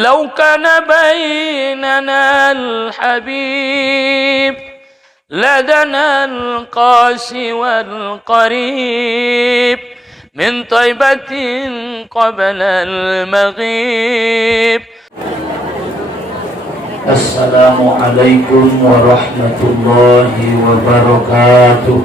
لو كان بيننا الحبيب لدنا القاسي والقريب من طيبة قبل المغيب. السلام عليكم ورحمة الله وبركاته.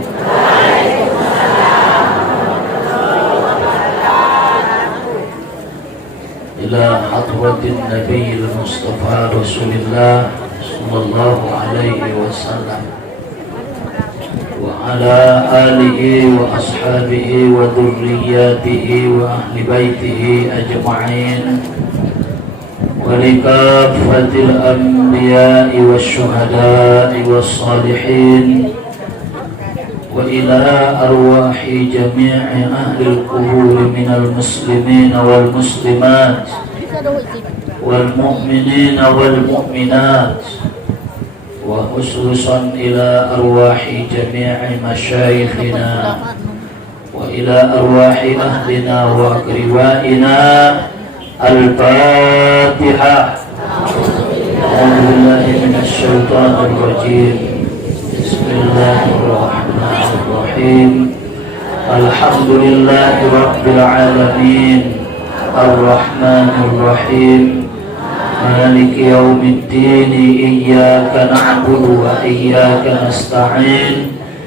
إلى حضرة النبي المصطفى رسول الله صلى الله عليه وسلم وعلى آله وأصحابه وذرياته وأهل بيته أجمعين ولكافة الأنبياء والشهداء والصالحين وإلى أرواح جميع أهل القبور من المسلمين والمسلمات والمؤمنين والمؤمنات وخصوصا إلى أرواح جميع مشايخنا وإلى أرواح أهلنا وأقربائنا. الفاتحة. أعوذ بالله من الشيطان الرجيم. بسم الله الرحمن الرحيم. الحمد لله رب العالمين الرحمن الرحيم مالك يوم الدين إياك نعبد وإياك نستعين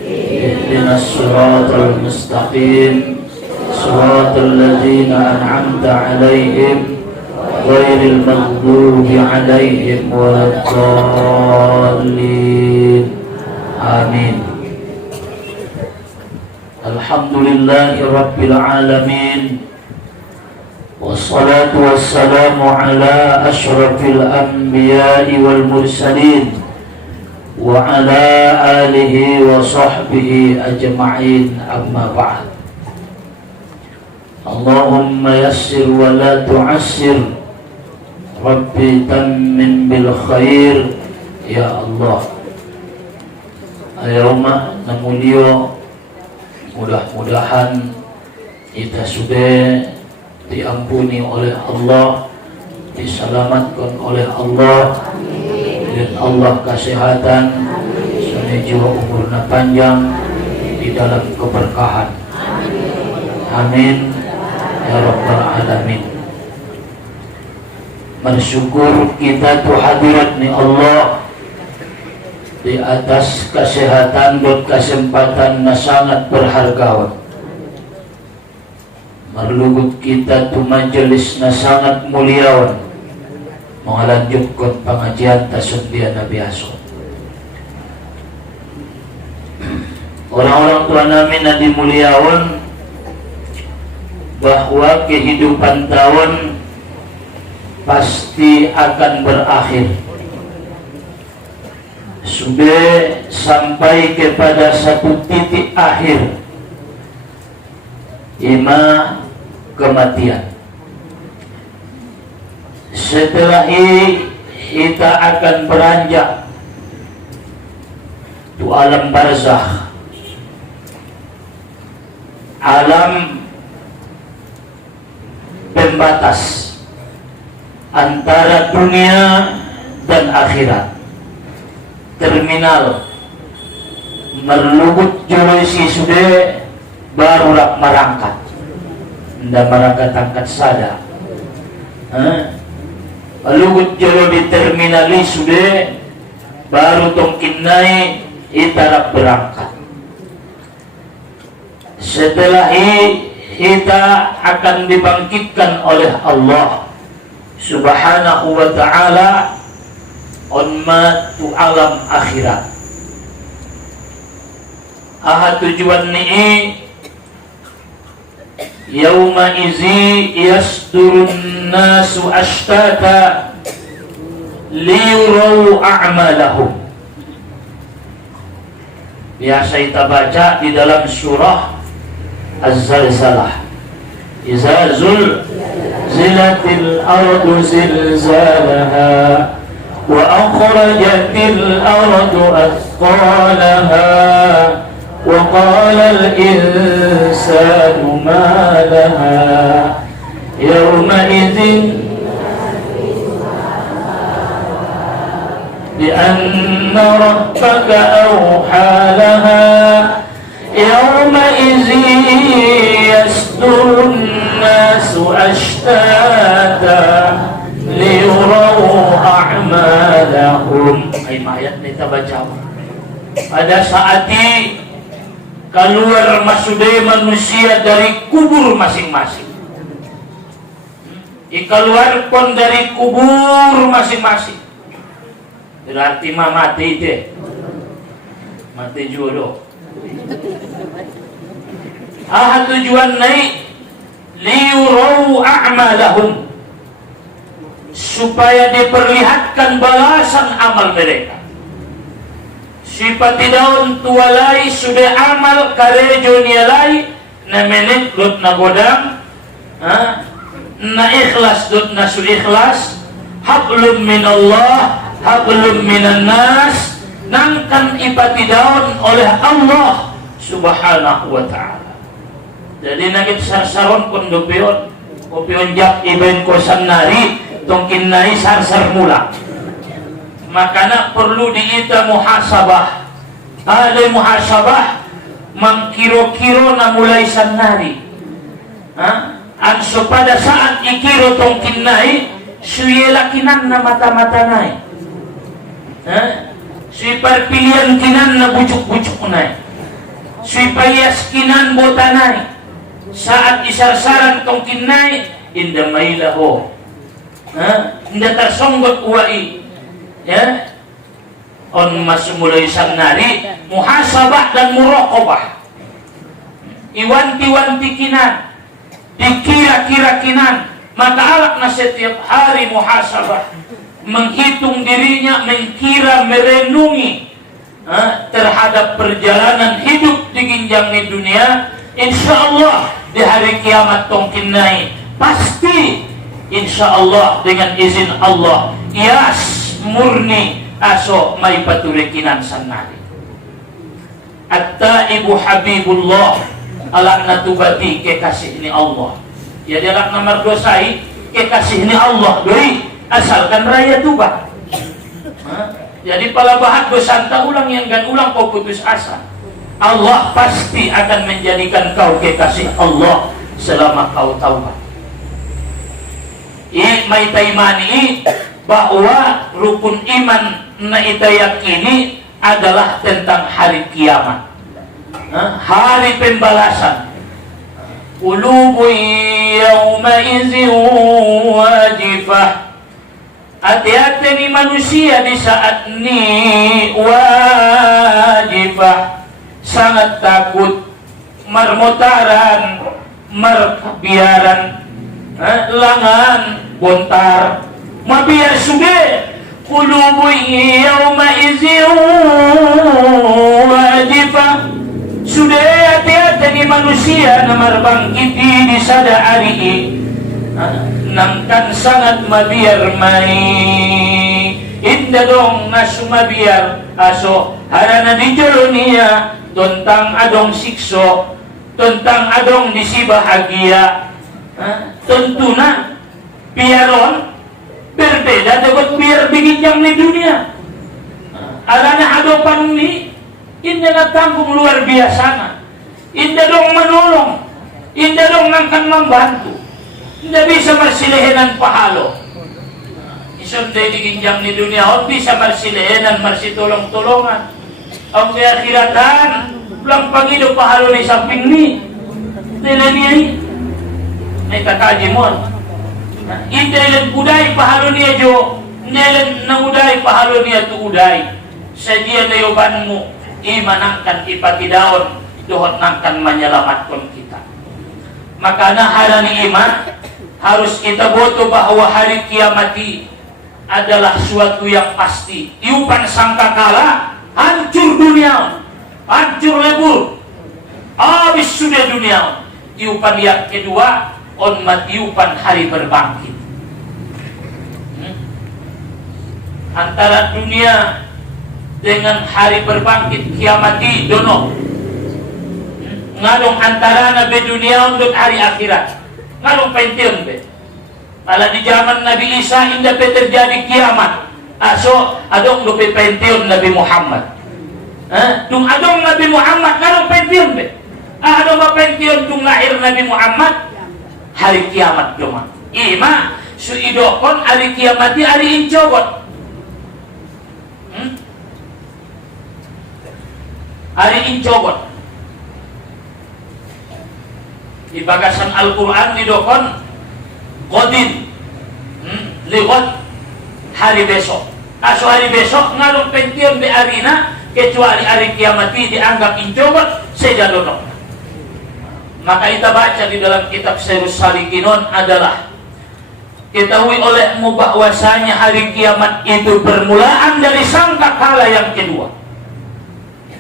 اهدنا الصراط المستقيم صراط الذين أنعمت عليهم غير المغضوب عليهم ولا الضالين. آمين. الحمد لله رب العالمين والصلاة والسلام على أشرف الأنبياء والمرسلين وعلى آله وصحبه أجمعين. أما بعد. اللهم يسر ولا تعسر Rabbi tammin bil khair ya Allah. Ayaumah namulio, mudah-mudahan kita sudah diampuni oleh Allah, diselamatkan oleh Allah, dan Allah kesehatan, semeja umurna panjang di dalam keberkahan. Amin ya rabbal alamin. Bersyukur kita tuh hadirat ni Allah di atas kesehatan dan kesempatan na sangat berharga. Merlugut kita tuh majelis na sangat muliawan mengalanjutkan pengajian tasundian Nabi Aso. Orang-orang tua namin na dimuliawan bahwa kehidupan tahun pasti akan berakhir. Sudah sampai kepada satu titik akhir, ima kematian. Setelah ini kita akan beranjak di alam barzakh, alam pembatas antara dunia dan akhirat. Terminal merlugut joloisi sudah baru merangkat. Nda merangkat angkat sada. Merlugut jolo di terminali sudah baru tongkin naik itarap berangkat. Setelah ini kita akan dibangkitkan oleh Allah Subhanahu wa ta'ala onmatu alam akhirat. Aha tujuan ni yauma izi yasdurun nasu ashtata liyurau a'malahum. Biasa kita baca di dalam surah Az-Zalzalah. Iza zilatil ardu zilzalaha wa akhrajatil ardu athqalaha wa qala al insanu ma laha yawma idzin بأن ربك أوحى لها يومئذ يصدر الناس أشتاتا ليروا أعمالهم. Ayat ini kita baca. Pada saat ini keluar masude manusia dari kubur masing-masing. Keluar pun dari kubur masing-masing. Berarti mati deh. Mati jodoh. Tujuan naik liyurau a'malahum, supaya diperlihatkan balasan amal mereka. Sifat daun tualai sudah amal karejo nialai na menek lut na godang na ikhlas lut na su ikhlas hablum minallah hablum minan nas nangkan ipati daun oleh Allah subhanahu wa ta'ala. Jadi nagit sarsaron kondopion kopion jak iben kosan nari tongkin nai sarsar mula. Makanya perlu diita muhasabah. Ada muhasabah mangkiro-kiro na mulai sanari. Anso pada saat ikiro tongkin nai suyela kinan na mata-mata nai. Sui parpilian kinan na bujuk-bujuk nai. Sui payas kinan bota nai. Saat isarsaran tongkin nai inda mailaho. Inda tersonggot uai. Ya, on masuk mulai sanari muhasabah dan muraqabah. Iwanti-wanti kinan, dikira-kira kinan, maka alakna setiap hari muhasabah, menghitung dirinya, mengkira, merenungi terhadap perjalanan hidup di ginjang di dunia. Insya Allah di hari kiamat tongkin naik pasti, insya Allah dengan izin Allah, yas murni aso may paturikinan sanari. At-taibu habibullah, alak na tubati kekasih ni Allah. Jadi alak na mardosai kekasih ni Allah doi asalkan raya tuba. Jadi pala bahat dosanta ulang yang gan ulang kau putus asa, Allah pasti akan menjadikan kau kekasih Allah selama kau taubat. May taimani bahwa rukun iman na ita yakini adalah tentang hari kiamat, hari pembalasan. Qulubu yawma izin wajifah. Hati-hati ni manusia di saat ini wajifah, sangat takut, marmotaran, marbiaran, langan, bontar, mabiar suge. Qulubu yawma izin wajifah. Sudah hati-hati ni manusia na marbangkiti di sada hari nangkan sangat mabiar mai. Inda dong nasu mabiar aso harana di jolonia tentang adong sikso, tentang adong disi bahagia. Tentuna piaron berbeda dengan biar biginjang di dunia. Alana hadopan ni inda na tanggung luar biasa na. Inda dong menolong, inda dong nangkan membantu, inda bisa marsilehenan pahalo. Ison day diginjang di dunia on bisa marsilehenan, marsitolong-tolongan. Ang keakhiratan ulang pagido pahalo ni samping ni nila niya may kakaji mo. Indelan uday pahalo niya jo, indelan na uday pahalo niya tu uday. Sa dia dayoban mo, imanangkan ipatidaon, dohot nangkan menyelamatkan kita. Maka na harani iman, harus kita boto bahwa hari kiamati adalah suatu yang pasti. Iupan sangkakala, hancur dunia, hancur lebur, habis sudah dunia. Iupan yang kedua, on matiupan hari berbangkit. Antara dunia dengan hari berbangkit kiamati dono. Ngalong antara nabi dunia untuk hari akhirat. Ngalong penting be. Pada di zaman Nabi Isa indah terjadi kiamat. Aso adong lupi pensiun Nabi Muhammad. Dung adong Nabi Muhammad karo pensiun be. Adong ba pensiun dung lahir Nabi Muhammad hari kiamat doma. Ima su idokon hari kiamat di hari incogot. Hari incogot. Di bagasan Al-Quran didokon Qadin lewat hari besok. Aso hari besok ngarung pensiun di arina kecuali hari kiamat dianggap incogot sejadonok. Maka kita baca di dalam kitab Sirus Salikinon adalah ketahui olehmu bahwasanya hari kiamat itu permulaan dari sangkakala yang kedua.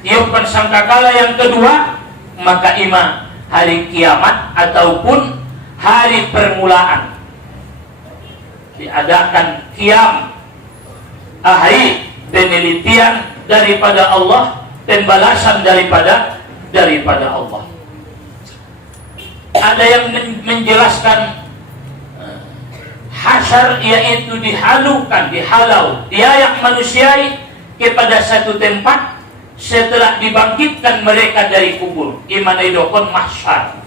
Tiupan sangkakala yang kedua, maka ima hari kiamat ataupun hari permulaan diadakan kiam ahli penelitian daripada Allah dan balasan daripada Allah. Ada yang menjelaskan hasyar yaitu dihalukan, dihalau, diayak manusia kepada satu tempat setelah dibangkitkan mereka dari kubur. Imana idokon mahsyar.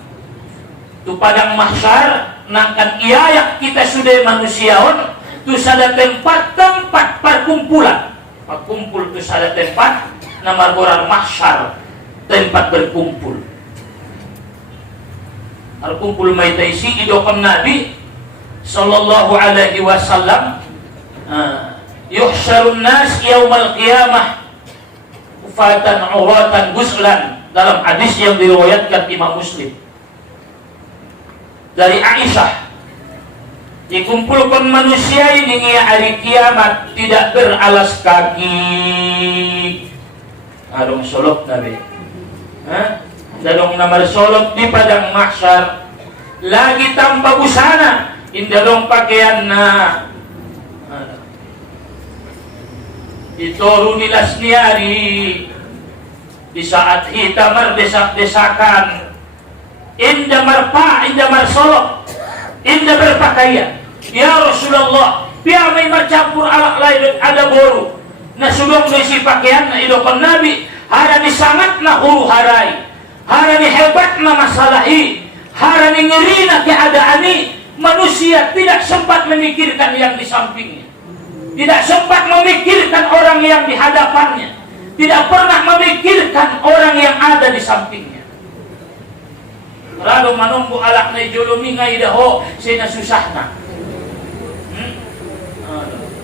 Tu padang mahsyar nangkan iayak kita sudah manusiaon tu sada tempat perkumpulan. Berkumpul tu sada tempat nama orang mahsyar, tempat berkumpul. Berkumpul maitaisi idokon Nabi sallallahu alaihi wasallam yuhsyarun nas yaumal qiyamah ufatan uratan guslan, dalam hadis yang diriwayatkan Imam Muslim dari Aisyah, dikumpulkan manusia ini hari kiamat tidak beralas kaki. Adong solok Nabi, dadong namar solok di padang mahsyar lagi tanpa busana, indalong pakaian na ditoru nilas niari di saat hitamar desak-desakan indah marsolok indah berpakaian. Ya Rasulullah, biar may marcampur alak lain ada boru na sudong isi pakaian na idokon Nabi hara ni sangat na huru harai, hara ni hebat na masalahi, hara ni ngeri na keadaani. Manusia tidak sempat memikirkan yang di sampingnya, tidak sempat memikirkan orang yang di hadapannya, tidak pernah memikirkan orang yang ada di sampingnya. Lalu menunggu alak na jolomi ngaidaho sina susahna.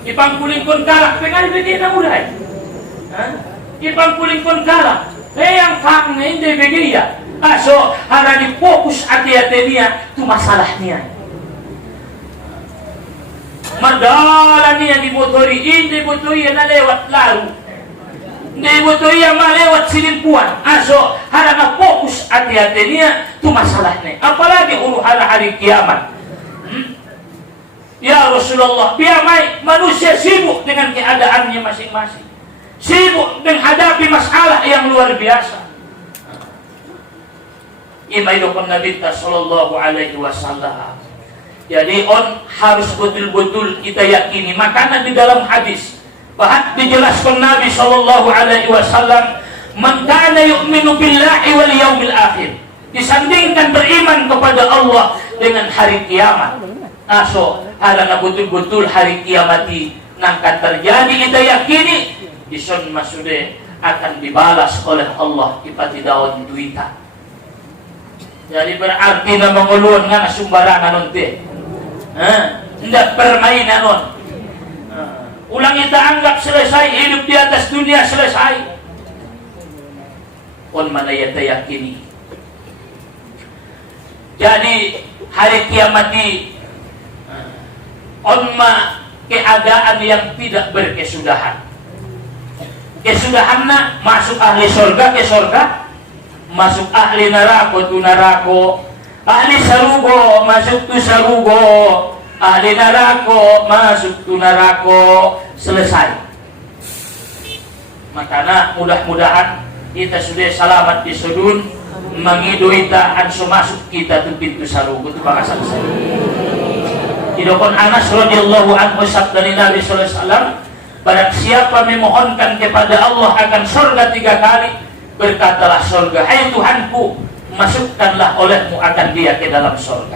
Ipangkulingkon kalak pengal begi na uray. Ipangkulingkon kalak yang kang hindi begi ya. Aso harani fokus hati-hati niya tu masalah niya. Madala niya di motori, hindi motori na lewat laru, hindi motori malewat silimpuan. Aso harana fokus hati-hati niya tu masalah niya. Apalagi uruhara hari kiamat. Ya Rasulullah, biar manusia sibuk dengan keadaannya masing-masing, sibuk menghadapi masalah yang luar biasa. Imaidokon Nabi sallallahu alaihi wasallam. Jadi harus betul-betul kita yakini. Makanya di dalam hadis bahkan dijelaskan Nabi sallallahu alaihi wasallam, man kana yu'minu billahi wal yaumil akhir, disandingkan beriman kepada Allah dengan hari kiamat. Aso harana betul-betul hari kiamat nangkan terjadi kita yakini ison masude akan dibalas oleh Allah ipati daun duita. Jadi berarti na mengulun nga sumbarangan nonte. Tidak permainan non. Ulang kita anggap selesai hidup di atas dunia selesai. On mana ya yakini. Jadi hari kiamat di onma keadaan yang tidak berkesudahan. Kesudahanna masuk ahli surga ke surga, masuk ahli neraka tu neraka. Ahli sarugo masuk tu sarugo, ahli neraka masuk tu neraka, selesai. Makanya mudah-mudahan kita sudah selamat di sudun, mengidoita anso masuk kita tu pintu sarugo tu bakasan saya. Idokon Anas radhiyallahu anhu sabda Nabi sallallahu alaihi wasallam, Barang siapa memohonkan kepada Allah akan surga 3 kali, berkatalah surga, hai Tuhanku, masukkanlah olehmu akan dia ke dalam surga.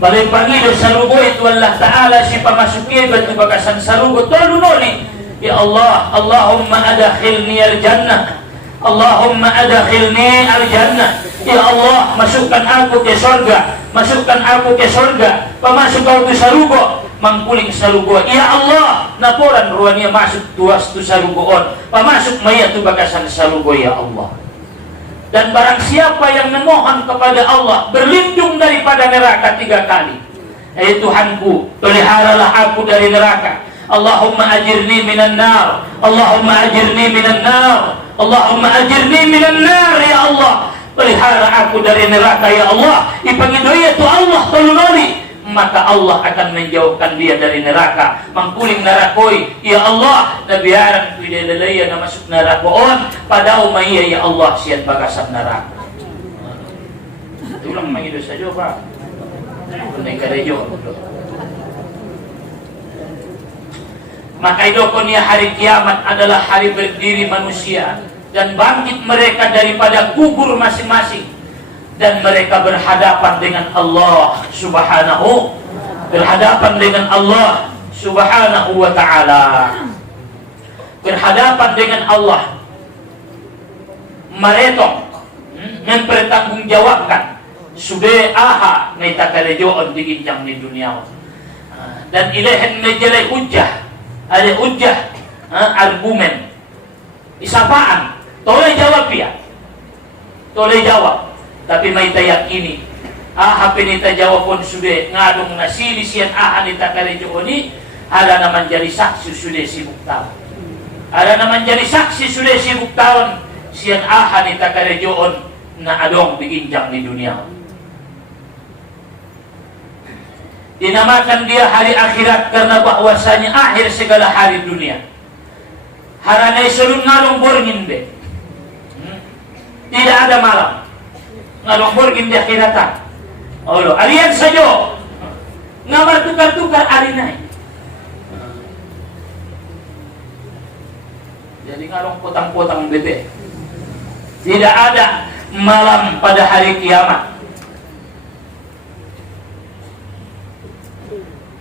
Balik pagi do salugo itu Allah Ta'ala si pamasuki batu bakasan salugo tolu noni. Ya Allah, Allahumma adkhilni al-jannah, Allahumma adkhilni al-jannah. Ya Allah, masukkan aku ke surga, masukkan aku ke surga. Pamasuk kau ke salugo, mangkuling salugo. Ya Allah, naporan ruannya masuk tuas tu salugoon. Pamasuk maya tu bakasan salugo ya Allah. Dan barang siapa yang memohon kepada Allah berlindung daripada neraka 3 kali. Tuhanku, peliharalah aku dari neraka. Allahumma ajirni minan nar, Allahumma ajirni minan nar, Allahumma ajirni minan nar ya Allah. Pelihara aku dari neraka ya Allah. Ipangidoya tu Allah tolunoli, maka Allah akan menjauhkan dia dari neraka. Mangkuling narakoi ya Allah, nabiaran ku idelelaya na masuk narakoon padao maya ya Allah siat bagasan neraka. Tulang mangido sa Diyo pa. Kunay karejo. Maka idokon niya hari kiamat adalah hari berdiri manusia dan bangkit mereka daripada kubur masing-masing, dan mereka berhadapan dengan Allah Subhanahu, berhadapan dengan Allah Subhanahu wa ta'ala, berhadapan dengan Allah. Mereka mempertanggungjawabkan sudah aha may takarejoon di ginjang ni dunia, dan ilahin may jalay hujjah, ada hujjah, argumen, isapaan, toleh jawab ya, toleh jawab. Tapi may tayak ini pinita jawab pun sudah ngadong nasili siyan nita karejo ni ala naman jadi saksi sudah sibuk tahun, ala naman jadi saksi sudah sibuk tahun siyan nita karejoon na adong biginjang di dunia. Dinamakan dia hari akhirat karena bahwasanya akhir segala hari dunia. Haranay sulun ngalong borngin be, tidak ada malam. Ngalong di akhiratan. Allah, alian saja ngamar tukar-tukar arinay. Jadi ngalong potang-potang bete. Tidak ada malam pada hari kiamat.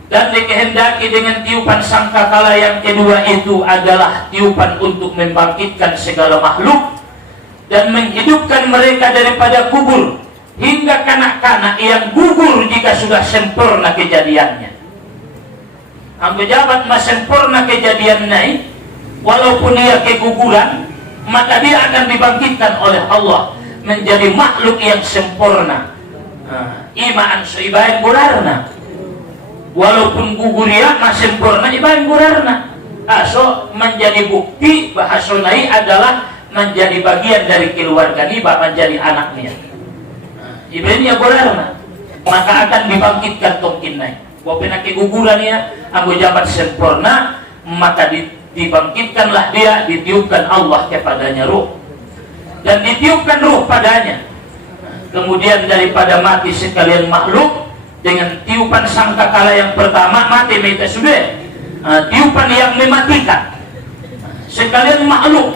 Dan dikehendaki dengan tiupan sangkakala yang kedua itu adalah tiupan untuk membangkitkan segala makhluk dan menghidupkan mereka daripada kubur, hingga kanak-kanak yang gugur jika sudah sempurna kejadiannya. Ang pejabat mas sempurna kejadiannya, walaupun dia keguguran, maka dia akan dibangkitkan oleh Allah menjadi makhluk yang sempurna. Imaan so ibayan gurarna, walaupun gugur dia mas sempurna ibayan gurarna. So menjadi bukti bahasonai adalah menjadi bagian dari keluarga niba, menjadi anaknya. Ibrahimnya gorarna, maka akan dibangkitkan tongkinai. Walaupun kegugurannya, anggo jabat sempurna, maka dibangkitkanlah dia, ditiupkan Allah kepadanya ruh, dan ditiupkan ruh padanya. Kemudian daripada mati sekalian makhluk dengan tiupan sangkakala yang pertama mati mereka sudah, tiupan yang mematikan sekalian makhluk.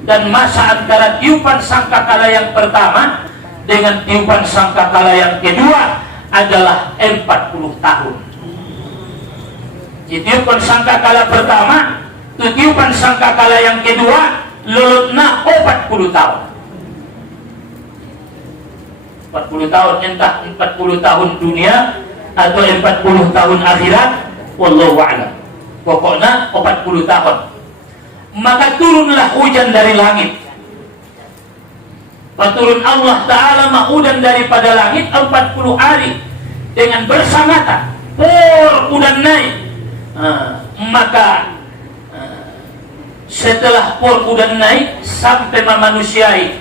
Dan masa antara tiupan sangkakala yang pertama dengan tiupan sangkakala yang kedua adalah 40 tahun. Di tiupan sangkakala pertama, tiupan sangkakala yang kedua lulutna 40 tahun. 40 tahun, entah 40 tahun dunia atau 40 tahun akhirat, wallahu a'lam. Pokoknya 40 tahun. Maka turunlah hujan dari langit. Turun Allah Ta'ala hujan daripada langit 40 hari dengan bersangatan por udan naik. Maka setelah por udan naik sampai memanusiai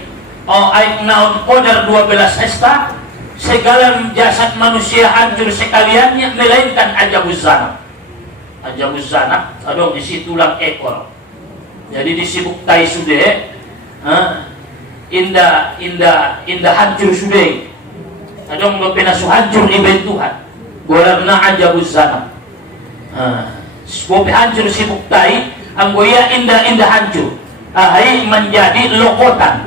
aik naon kodar 12 hesta, segala jasad manusia hancur sekaliannya melainkan ajabuz zanab. Ajabuz zanab adong isi tulang ekor. Jadi disibuk tai sudah, indah hancur sudah. Adong lo penasu hancur ni Tuhan. Gorarna ajabuz zanab. Bopi hancur sibuk tai, anggoya indah-indah hancur. Ahai menjadi lokotan.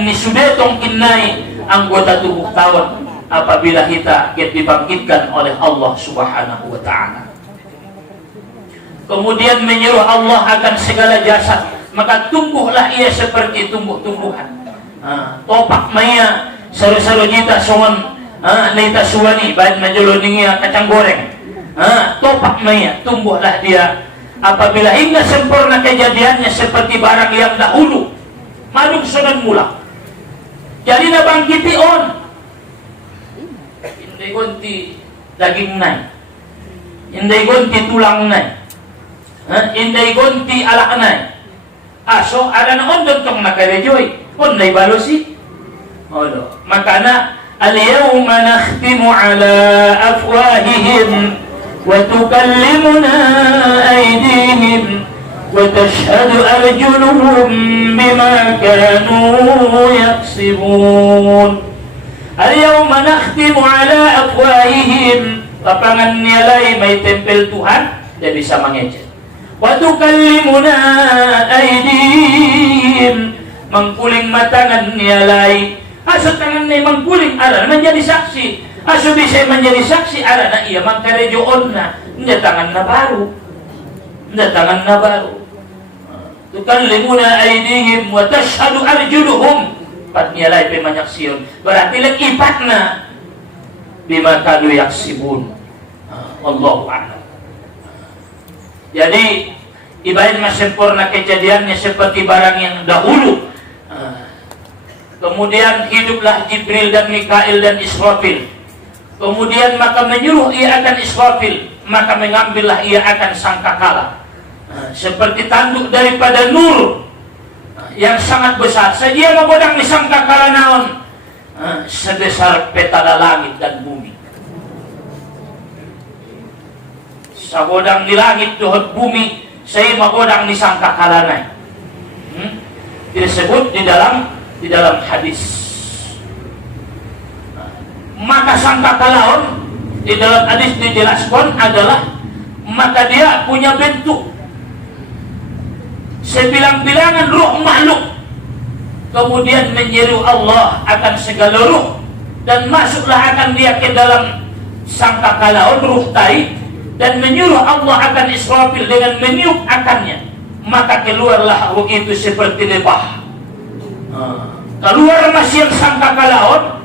Ini sudah tongkin naik anggota tubuh tahun apabila kita dibangkitkan oleh Allah Subhanahu wa Ta'ala. Kemudian menyuruh Allah akan segala jasad, maka tumbuhlah ia seperti tumbuh-tumbuhan. Topak maya saru-saru jita songon nita suwani baik menjolodingia kacang goreng. Topak maya tumbuhlah dia apabila hingga sempurna kejadiannya seperti barang yang dahulu madung sonan mula. Jadi na bangkiti on indai gonti daging nai, indai gonti tulang nai, indai gonti alak nai. So ada na ondon kang nakarejoy on nai balosi. Makana al-yawma nakhtimu ala afwahihim wa tukallimuna aydihim wa tashhadu arjuluhum bima kanu yaksibun. Al-yawma nakhtimu ala afwahihim, papangan nilai may tempel Tuhan dan bisa mengejar. Wa tukallimuna aydihim, mengkuling matangan nilai. Asa tangan na mangkuling ala menjadi saksi. Aso bisa menjadi saksi ala na iya mangkarejoon na. Hindi tangan na baru. Hindi tangan na baru. Tukallimuna aydihim wa tashhadu arjuluhum. Pat niyalay pe manyaksiyon. Berarti ipat na bima kanu yaksibun. Wallahu a'lam. Jadi ibarat sempurna kejadiannya seperti barang yang dahulu. Kemudian hiduplah Jibril dan Mikail dan Israfil. Kemudian maka menyuruh ia akan Israfil, maka mengambillah ia akan sangkakala. Seperti tanduk daripada nur yang sangat besar. Saja magodang ni sangkakala naon sebesar petala langit dan bumi. Sagodang di langit dohot bumi, saya magodang ni sangkakala nai. Disebut di dalam hadis. Maka sangkakalaon di dalam hadis dijelaskan adalah maka dia punya bentuk sebilang-bilangan ruh makhluk. Kemudian menyeru Allah akan segala ruh dan masuklah akan dia ke dalam sangkakalaon ruh tai dan menyuruh Allah akan Israfil dengan meniup akannya, maka keluarlah ruh itu seperti lebah. Keluar masih yang sangkakalaon,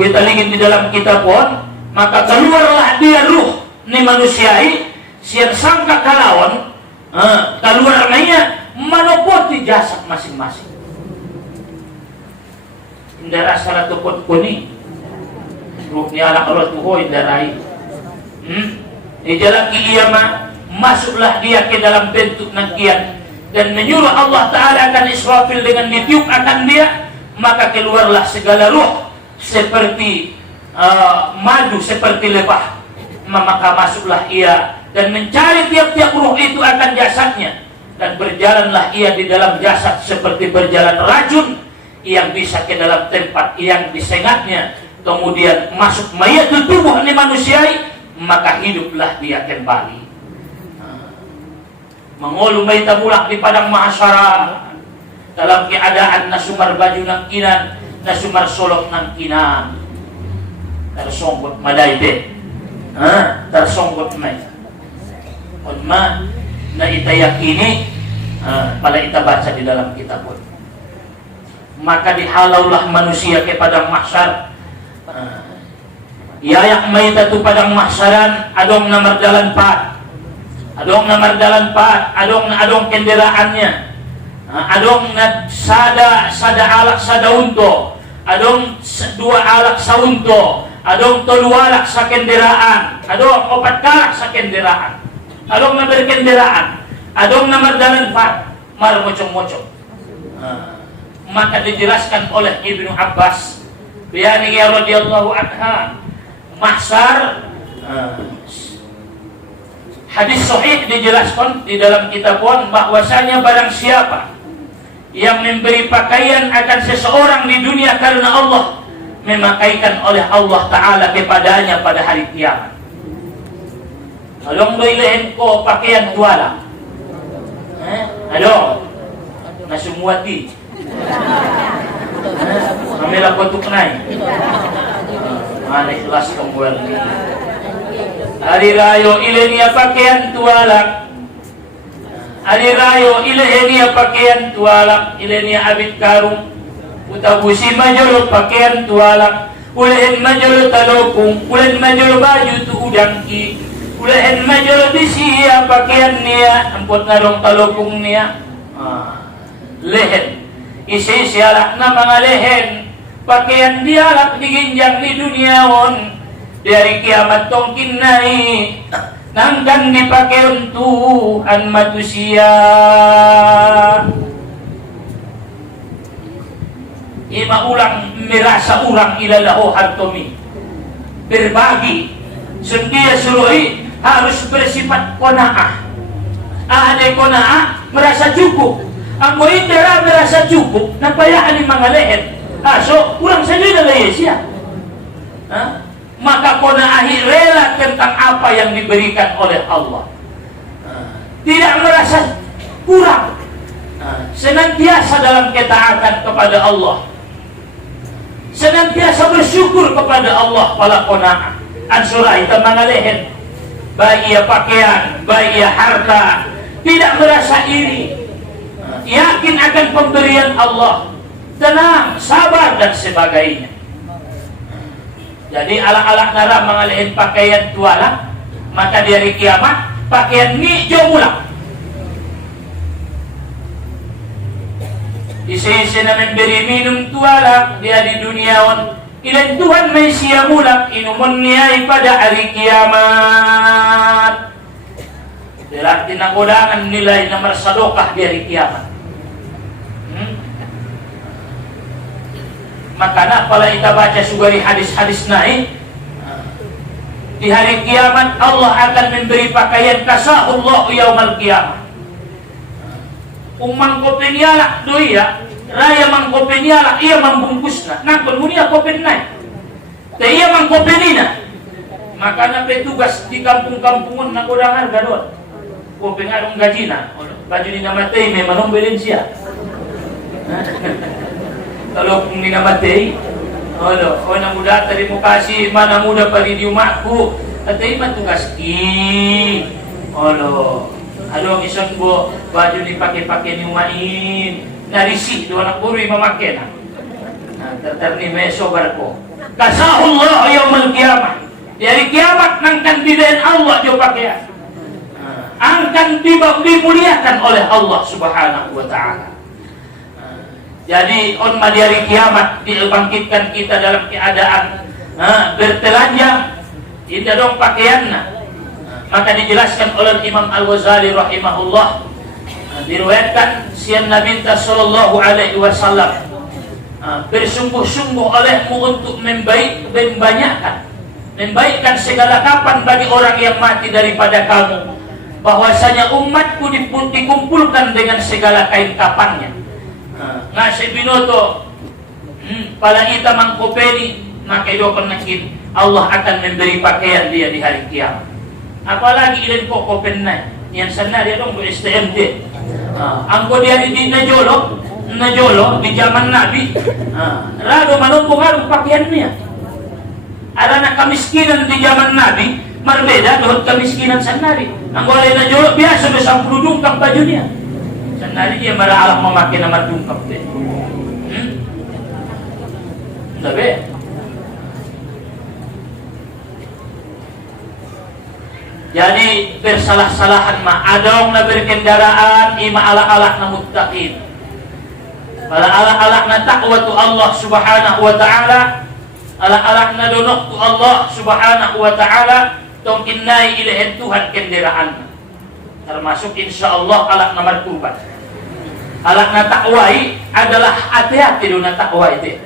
gue talingin di dalam kitab pun, maka keluarlah dia ruh ni manusiai siang sangkakalaon, keluar nanya manopoti jasad masing-masing. Indara salah tupot kuni, ruh ni ala kalau tuho indarai. Ijalaki iya masuklah dia ke dalam bentuk nangkian. Dan menyuruh Allah Ta'ala akan Israfil dengan ditiup akan dia, maka keluarlah segala ruh seperti madu, seperti lebah. Maka masuklah ia dan mencari tiap-tiap ruh itu akan jasadnya, dan berjalanlah ia di dalam jasad seperti berjalan racun yang bisa ke dalam tempat yang disengatnya. Kemudian masuk mayat tubuh ini manusiai, maka hiduplah dia kembali. Mengulung bayi tamulah di padang mahsyara dalam keadaan nasumar baju nang kinan, nasumar solok nang kinan. Tersongkot madai be, tersongkot may. Kunma na itayakini, pala ita baca di dalam kitab pun. Maka dihalaulah manusia ke padang mahsyar. Yayak may tatu padang mahsyaran adong namar dalan pat. Adong namar dalan pat, adong kendaraannya, adong sada alak sada unto, adong dua alak sa unto, adong tolu alak sa kendaraan, adong opat kalak sa kendaraan, adong na berkendaraan, adong namar dalan pat, mar mocong-mocong. Maka dijelaskan oleh Ibnu Abbas, biyani radhiyallahu anha, mahsyar. Hadis sahih dijelaskan di dalam kitab pun bahwasanya barang siapa yang memberi pakaian akan seseorang di dunia karena Allah, memakaikan oleh Allah Ta'ala kepadanya pada hari kiamat. Along do ilehen ko pakaian tuala. Along. Nasumuati. Mamela ko tuknay. Mana ikhlas kemual ni. Hari rayo ilenia pakaian tuala. Hari rayo ilenia pakaian tuala. Ilenia abit karung. Utabusi majolo pakaian tuala. Ulehin majolo talokung, ulehin majolo baju tu udangki, ulehin majolo bisia pakaian niya, ampun ngarong talokung niya. Lehen, isi sialak na mga lehen, pakaian dialak diginjang di duniaon, dari kiamat tongkin nai, nangkan dipakai Tuhan manusia. Ima ulang merasa orang ilalahu hartomi berbagi sendia surui harus bersifat kona'ah. Ada kona'ah merasa cukup, anggo itera merasa cukup napayaan ni mga leher so ulang saja na layesya. Maka kona'ahi rela tentang apa yang diberikan oleh Allah, tidak merasa kurang, senantiasa dalam ketaatan kepada Allah, senantiasa bersyukur kepada Allah pala qanaah. Ansura itu mangalehin, baik ia pakaian, baik ia harta, tidak merasa iri, yakin akan pemberian Allah, tenang, sabar dan sebagainya. Jadi ala-ala nara mangalehin pakaian tuala, maka di hari kiamat pakaian ni jomulang. Isi-isi namin beri minum tuala dia di duniawan. Ilan Tuhan may siya mulak inumun niya pada hari kiamat. Berarti nakulangan nilai na marsadokah di hari kiamat. Maka na pala kita baca sugari hadis-hadis naik. Di hari kiamat Allah akan memberi pakaian kasahullah yaumal kiamat. Umang kopenyala doya raya mang kopenyala ia membungkusna nakon munia kopenai te ia mang kopenina maka na petugas di kampung-kampungun na kodangan gadon kopengarong gajina baju ni namatay may manong belensia kalau kung ni namatay o na muda tari mo kasi mana muda pa rin yung maku atay matugas ki Halo isang bo baju dipakai-pakai ni umain narisi dua anak buru memakai na tertarni may sobar ko kasahullah yaumul qiyamah dari kiamat nangkan bidayan Allah jo pakaian angkan dimuliakan oleh Allah subhanahu wa ta'ala. Jadi on dari kiamat dibangkitkan kita dalam keadaan bertelanjang tidak dong pakaiannya. Maka dijelaskan oleh Imam Al-Ghazali rahimahullah, diriwayatkan sian Nabi sallallahu alaihi wasallam bersungguh-sungguh olehmu untuk membaikkan segala kapan bagi orang yang mati daripada kamu, bahwasanya umatku dikumpulkan dengan segala kain kapannya. Ngasih binoto pada kita mangkopeni maka itu penakin Allah akan memberi pakaian dia di hari kiamat. Apalagi ilan ko kopenay yang sana dia dong STMD angko dia di najolo di zaman Nabi rado manumpung harus pakaiannya. Ada nak kemiskinan di zaman Nabi berbeda dengan kemiskinan sanari. Angko dia najolo biasa besar dungkap bajunya sanari dia marah memakai nama dungkap deh tapi jadi bersalah-salahan mah adong na berkendaraan ima ala-alak na muttaqin pada ala-alak na takwa tu Allah subhanahu wa ta'ala ala-alak na donok tu Allah subhanahu wa ta'ala tongkin nai ilahin Tuhan kendaraan termasuk insyaallah alak na markuban alak na takwai adalah hati-hati dona takwa itu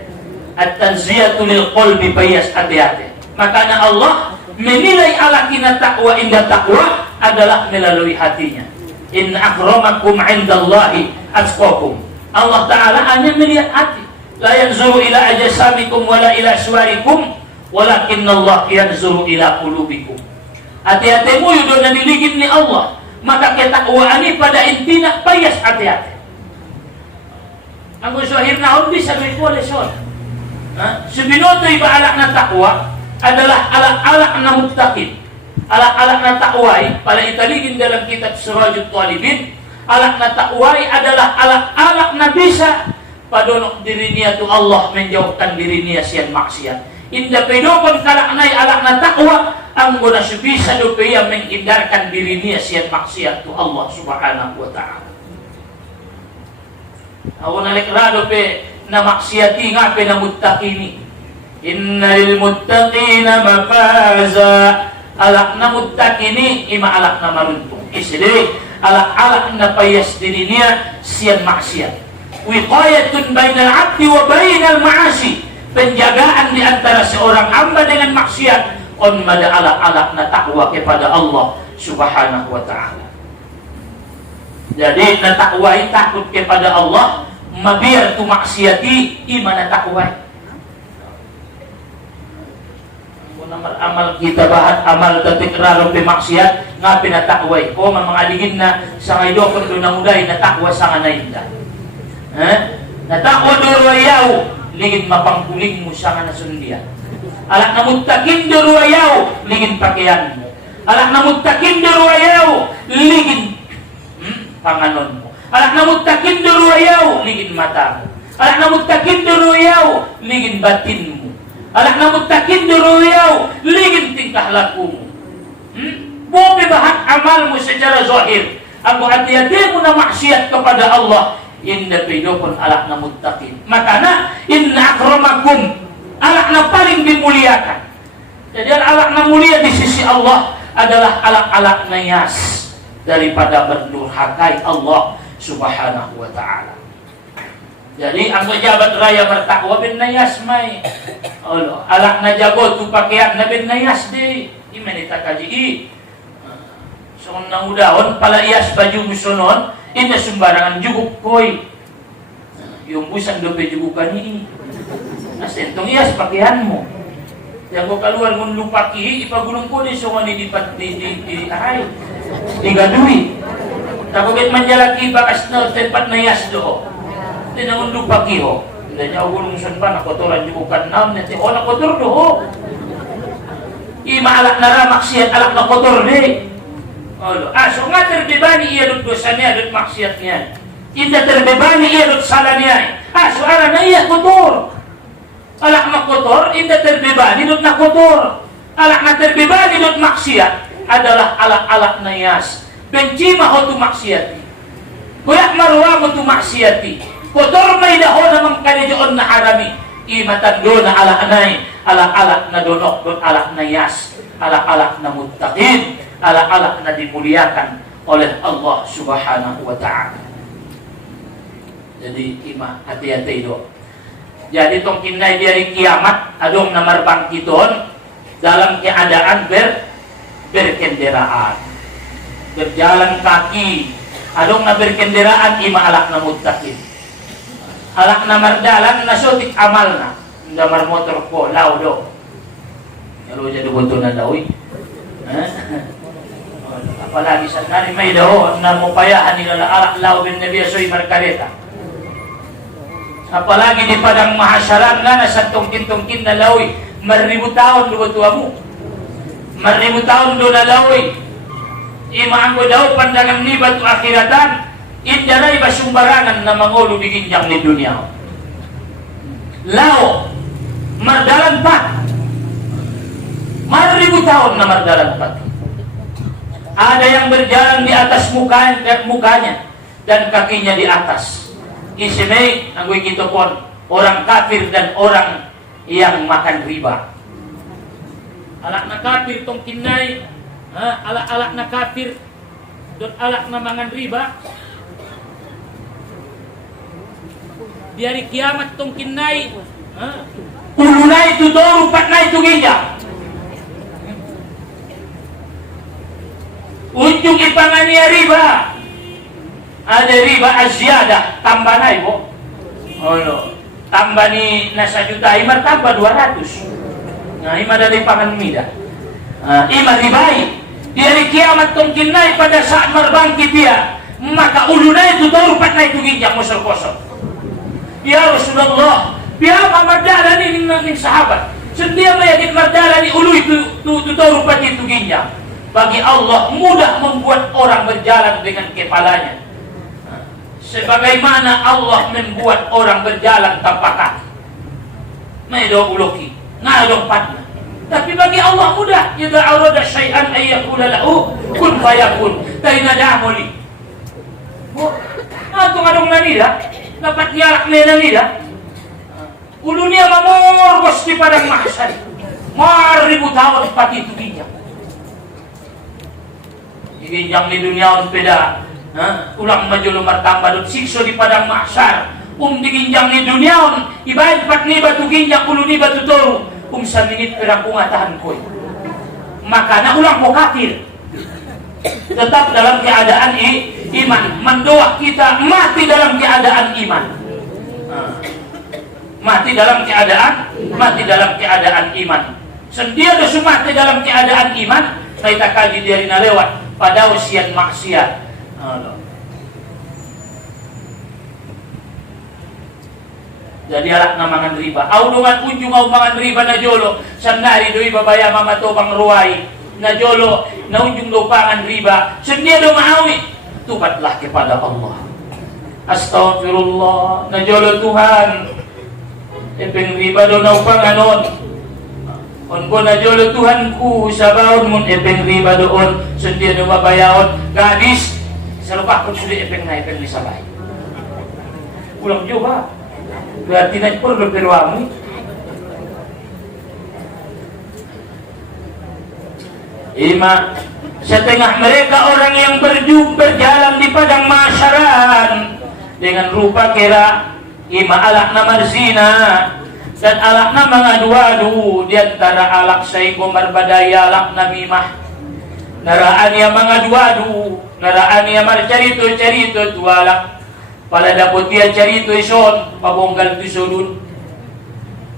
at-tanziyatu lil qalbi bayas hati-hati makanya Allah menilai ala kina takwa indah takwa adalah melalui hatinya. In akramakum indallahi atqakum. Allah Ta'ala hanya melihat hati. La yanzuru ila ajsamikum wala ila suwarikum walakinna Allah yanzuru ila qulubikum. Hati-hati mo yun na niligid ni Allah. Maka ketakwaan ni pada intina payas hati-hati. Ang usuhin na hindi sa may polisyon. Subinoto iba alak na takwa adalah alak-alak na muttaqin. Alak-alak na takway, para italigin dalam kitab Sirajul Talibin, alak na takway adalah alak-alak na bisa padonok diri niya tu Allah menjauhkan diri niya siyan maksiat. Inda pedokon kalaknay alak na takwa ang muna subisa do peya menghindarkan diri niya siyan maksiat tu Allah subhanahu wa ta'ala. Ako nalikrado pe na maksiati nga pe na muttaqini. Inna lil muttaqina mafaza. Alak na muttaqini ima alak na maruntung. Isili alak-alak na payas diri niya siyan maksiat. Wiqayatun bainal abdi wa bainal ma'asi. Penjagaan di antara seorang hamba dengan maksiat. On mada alak-alak na takwa kepada Allah subhanahu wa ta'ala. Jadi na takwai takut kepada Allah, mabiar tu maksiati ima na takwai. Amal kita bahat amal tatik raro pemaksiat nga pinatakway ko mamaligid na sa ngaydo ko do namuday natakwa sa nganainda. Natakwa do royaw ligid mapangkuling mo sa nganasundian. Alak na muttakin do royaw ligid pakyan mo. Alak na muttakin do royaw ligid panganon mo. Alak na muttakin do royaw ligid mata mo. Alak na muttakin do royaw ligid batin mo. Alak na muttakin duruyaw, ligin tingkah lakumu. Bupi bahat amal mo secara zahir. Ang hati-hati mo na maksiat kepada Allah, inda pidokon alak na muttakin. Makana, inna akramakum, alak na paling dimuliakan. Jadi alak na mulia di sisi Allah adalah alak-alak na yas daripada berdurhakai Allah subhanahu wa ta'ala. Jadi ang pejabat raya bertakwa bin nayas may alak na jago tu pakaian na bin nayas di imanita kaji so nang udahon pala ias baju musonon inda sembarangan juguk koy yung busan dope jugukan ini asentong ias pakaian mo yang ko kaluar ngun lupaki ipagulong ko ni so ni di ahay di gadui tapos manjalaki bakas na tempat nayas do. Hindi na undo pagiho. Hindi niya ugulong sun pa, nakotoran yung ukan nam. Hindi ko nakotor do. Ima alak na ramaksiat, alak na kotor di. So nga terbebani iya dut dosa niya, dut maksiat niya. Hindi terbebani iya dut salah niya. So ala na iya kotor. Alak na kotor, hindi terbebani dut na kotor. Alak na terbebani dut maksiat adalah alak-alak na yas. Benci maho tu maksiati. Kuyak marwa mo tu maksiati. Kotor may dahon namang kanidoon na harami. Imatan do na alak-anay. Alak-alak na donok, alak na yas. Alak-alak na muttaqin. Alak-alak na dimuliakan oleh Allah subhanahu wa ta'ala. Jadi ima hati-hati do. Jadi tong kinay dari kiamat adong na marbangkiton dalam keadaan berkenderaan. Berjalan kaki. Adong na berkenderaan ima alak na muttaqin. Alak na mardalan nasutik amal na. Nda marmotor ko, lao do. Kalau jadi buto na daw apalagi sa nari may daw na mupayahan nila alak lao bin Nabi Soy Markareta. Apalagi di padang mahasyaran na nasa tungkin-tungkin na lawi. Maribu taon do butua mo. Maribu taon do na lawi. Imaan ko daw pandangan ni batu akhiratan. Indaray basumbarangan na mangulo di ginjang ni dunia. Lao, mardalan pa. Maribu tahun na mardalan pa. Ada yang berjalan di atas mukanya dan kakinya di atas. Isimay, ang wikito pon, orang kafir dan orang yang makan riba. Alak na kafir tong kinay, alak na kafir, don alak na mangan riba. Di hari kiamat tong kinay ulunay itu doro patnay itu ginja ujung ipangania riba ada riba azyadah tambah naik po tambah ni nasa juta imar tambah 200 nah ima dari pangan mida ima ribai di hari kiamat tongkin naik pada saat berbangkit dia, maka ulunai itu tahu patnai itu ginjang musol kosong. Ya Rasulullah, biar mardalani ning sahabat. Sendia mayakit mardalani ulu itu tahu pat itu ginjang. Bagi Allah mudah membuat orang berjalan dengan kepalanya. Sebagaimana Allah membuat orang berjalan tanpa kaki. Maido uloki, ngadong patna. Tapi bagi Allah mudah. Idza arada syai'an ay yaqula lahu kun fayakun. Taina damoli. Ato ngadong nanida, dapat nyalak nanida. Ulunya mamorgos di padang mahsyar. Maribu tahun pati itu ginjang. Ginjang di dunia on beda. Ulang maju martamba dot sikso di padang mahsyar. Diginjang di dunia on ibarat pat ni batu ginjang ulu ni batu toru. Sa minit perang pungatahan ko. Maka na ulang ko kafir. Tetap dalam keadaan iman. Mendoa kita mati dalam keadaan iman. Mati dalam keadaan iman. Sendia dosu mati dalam keadaan iman. Kita kaji dari lewat pada usian maksiat. Jadi alak namangan riba. Audungan unjung au mangan riba na jolo. Sandari doi babaya mama to bang ruai. Na jolo na unjung do pangan riba. Sendia do maawi. Tubatlah kepada Allah. Astagfirullah. Na jolo Tuhan. Epeng riba do na upanganon. On ko na jolo Tuhanku sabaon mun epeng riba doon. Sendia do babayaon. Gadis. Salupa ko sudah epeng na epeng ni sabay. Ulang coba. Berarti naik perlu berwamu. Ima setengah mereka orang yang berjalan di padang mahsyaran dengan rupa kira ima alak nama zina dan alak nama ngadu-adu di antara alak saiko marbadaya alak namimah naraan yang mengadu-adu naraan yang marcarito-carito tualak pada dapat dia cari tu ison, pabonggal tu sudut.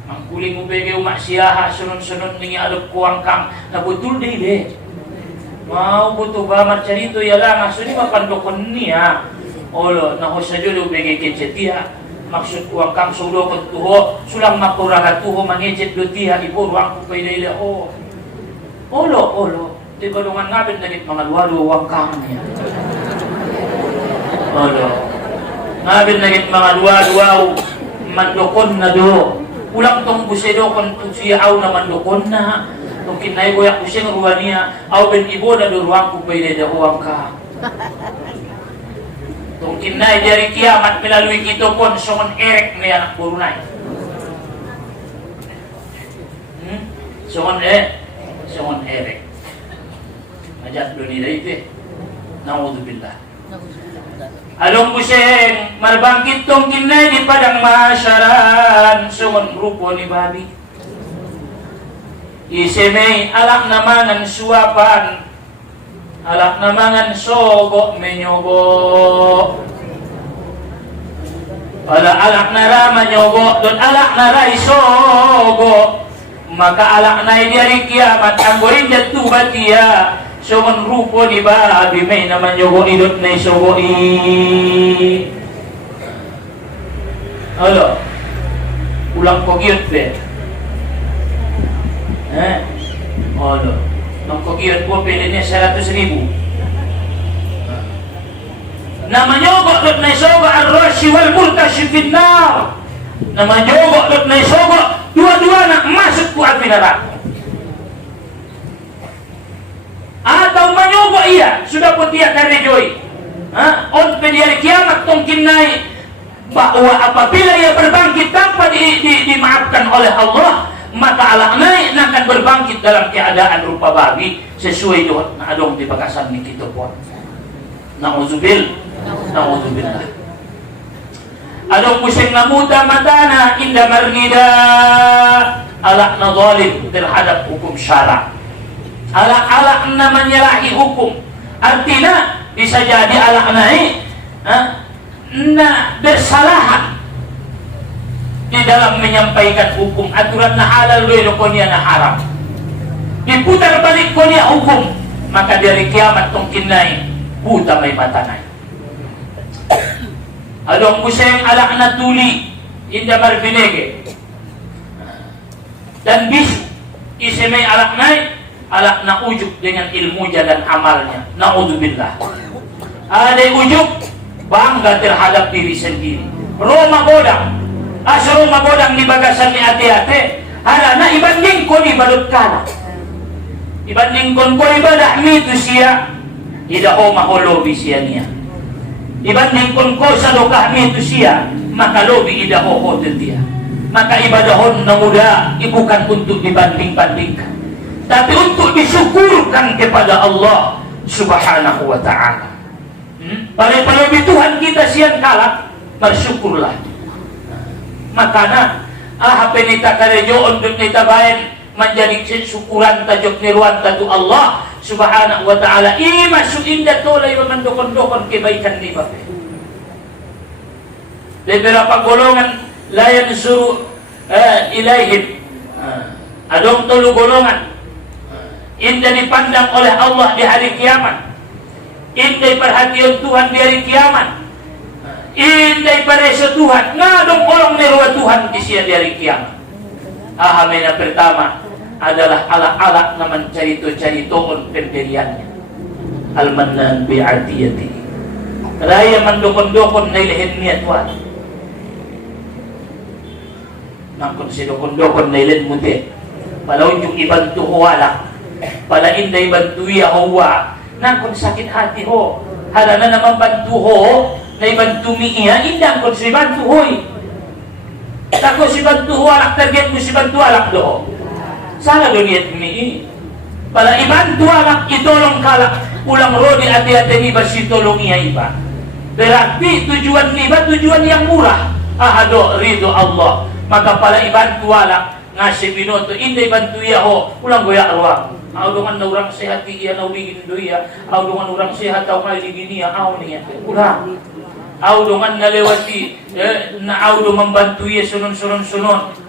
Mangkuling ubege umak siaha sunun-sunun ningi aduk kuangkang. Na betul deh deh. Mau butuh bamar cari tu ya lah maksudnya makan dokon ni ya. Olo, na hosajo do ubege kecetia. Maksud kuangkang sudo ketuho, sulang makuraga tuho mangecet do tiha ibu ruang kupay deh oh. Olo. Di balungan ngabit nagit mga luwalo wangkang niya. Olo. Ngabin nagit mga duwa-duwaw mandokon na do ulang tong busedo kon siyaw na mandokon na tong kinay goyak kusing ruwa niya aw ben ibo na do ruang kupay da uwang ka tong kinay dari kiamat melalui kito pon songon erek na anak burunay songon erek majat do ni dayte naudzubillah. Along buseng marbangkit tong kinay di padang mahsyaran sungon grupo ni babi. Isemay alak namangan suapan, alak namangan sogo menyogo. Alak nara menyogo don alak nara isogo. Maka alak nai dari kiamat anggoin jatuh batia. Sungon rupo ni babi may naman yogo idot na isogo Halo ulang kogiot be halo nang kogiot po pilinya 100,000 naman yogo idot na isogo ar-rashi wal multashi finnar naman yogo idot na isogo dua-dua na masuk ku api neraka. Atau menyogo iya sudah putia karejoi. On pada kiamat tongkin naik bahwa apabila ia berbangkit tanpa dimaafkan oleh Allah maka Allah naik akan berbangkit dalam keadaan rupa babi sesuai dengan adong di bakasan ni kita pun. Nauzubillah. Adong pusing namuta matana inda marnida alak na zalim terhadap hukum syara. Alak-alak na menyalahi hukum. Artinya bisa jadi alak naik na bersalahan di dalam menyampaikan hukum aturan na halal welo konia na haram. Diputar balik konia hukum maka dari kiamat tong kinai buta may matanay. Adong kuseng alak na tuli inda marbinege dan bisu isi may alak na ujuk dengan ilmunya dan amalnya. Naudzubillah. Ada ujuk bangga terhadap diri sendiri. Roma godang di bagasan ni ate-ate. Hala na ibanding ko ni balot kana. Ibanding kon ko ibadah mi tu siya. Ida o maholobi siya niya. Ibanding kon ko sa lokah mi tu siya. Maka lobi ida o hotel dia. Maka ibadahon na muda bukan untuk dibanding-bandingkan, tapi untuk disyukurkan kepada Allah Subhanahu wa ta'ala. Paling Tuhan kita siang kalah, bersyukurlah. Makana apa nita karejo untuk nita bayan menjadi syukuran tajok niruan tatu Allah Subhanahu wa ta'ala. Masuk indah tolay memandokon-dokon kebaikan di bape. Beberapa golongan layan suruh ilaihim. Adong tolu golongan indah dipandang oleh Allah di hari kiamat. Indah perhatian Tuhan di hari kiamat. Indah pareso Tuhan. Ngadong orang merua Tuhan di siya di hari kiamat. Ahamena pertama adalah ala-ala na mencarito-caritoon pendiriannya. Al-Mannan bi'atiyati. Raya mandokon-dokon na ilahin niya Tuhan. Nangkon si dokon-dokon na ilahin mo din. Palawin yung ibantu huwala. Pala inday bantuya huwa. Nangkon sakit hati ho. Hala na naman bantu ho. Na ibantu miiya. Indang kon si bantu hoy. Tako si bantu huwalak. Target mo si bantu alak do. Sana do niyat miiya. Pala ibantu alak. Itolong kalak. Ulang rodi ati-ati niba si tolong iya iba. Berarti tujuan niba tujuan yang murah. Ahado ridho Allah. Maka pala ibantu alak. Ngasih binoto. Inday bantu iya ho. Ulang goya arwang. Aw dengan orang sehat iya na ubigin do iya. Aw dengan orang sehat taw may ligin iya. Aw niya. Ulang. Aw dengan nalewati. Na aw do membantu iya sunon.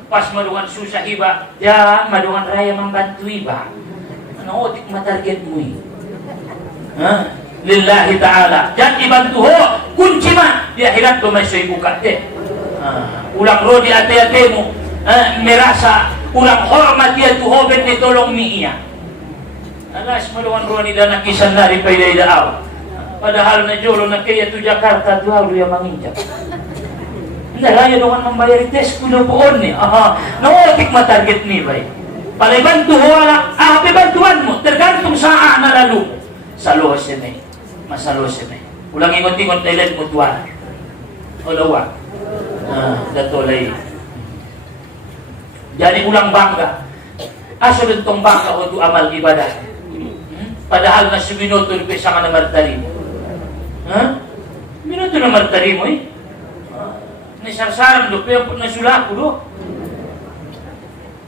Pas madungan susah iba. Ya madungan raya membantu iba. Ano otik matarget mo lillahi ta'ala. Jangan dibantu ho. Kunci mah. Di akhirat do may soy buka deh. Ulang rodi ate-atemu. Merasa ulang hormat dia tu hoben ni tolong mi iya. Alas maluan roni dan nakisan dari payday daaw. Padahal na jolo na kaya tu Jakarta tu halu yang manginjak. Hindi raya doon membayar tes kulo poon ni. Naotik matarget ni bay. Palay bantu ho wala. Happy bantuan mo. Tergantung saan na lalu. Saluh sini. Masaluh sini. Ulang ingot-ingot dailan mo tuwan. O lawa. Datolay. Jadi ulang bangga. Aso din tong bangga untuk amal ibadah. Padahal na minuto ni pesa ka na martari mo. Minuto na martari mo eh. Nisarsaran do, pero nasulako do.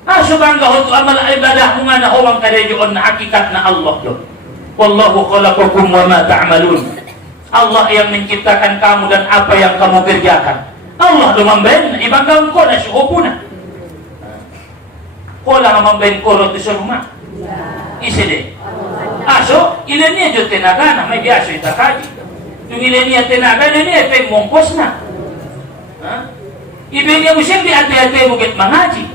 Aso bangga untuk amal ibadah mo nga na huwang karejoon na hakikat na Allah do. Wallahu khalaqakum wa ma ta'malun. Allah yang menciptakan kamu dan apa yang kamu kerjakan. Allah do mamben, ibanggaon ko na suopo na. Ko lang mamben ko ro sa rumah. Isi de. Aso, ilan niya jo tenaga na may biaso itakaji. Yung ilan niya tenaga, ilan niya peng mongkos na. Iben niya mo siyang di ate-ate mo get mangaji.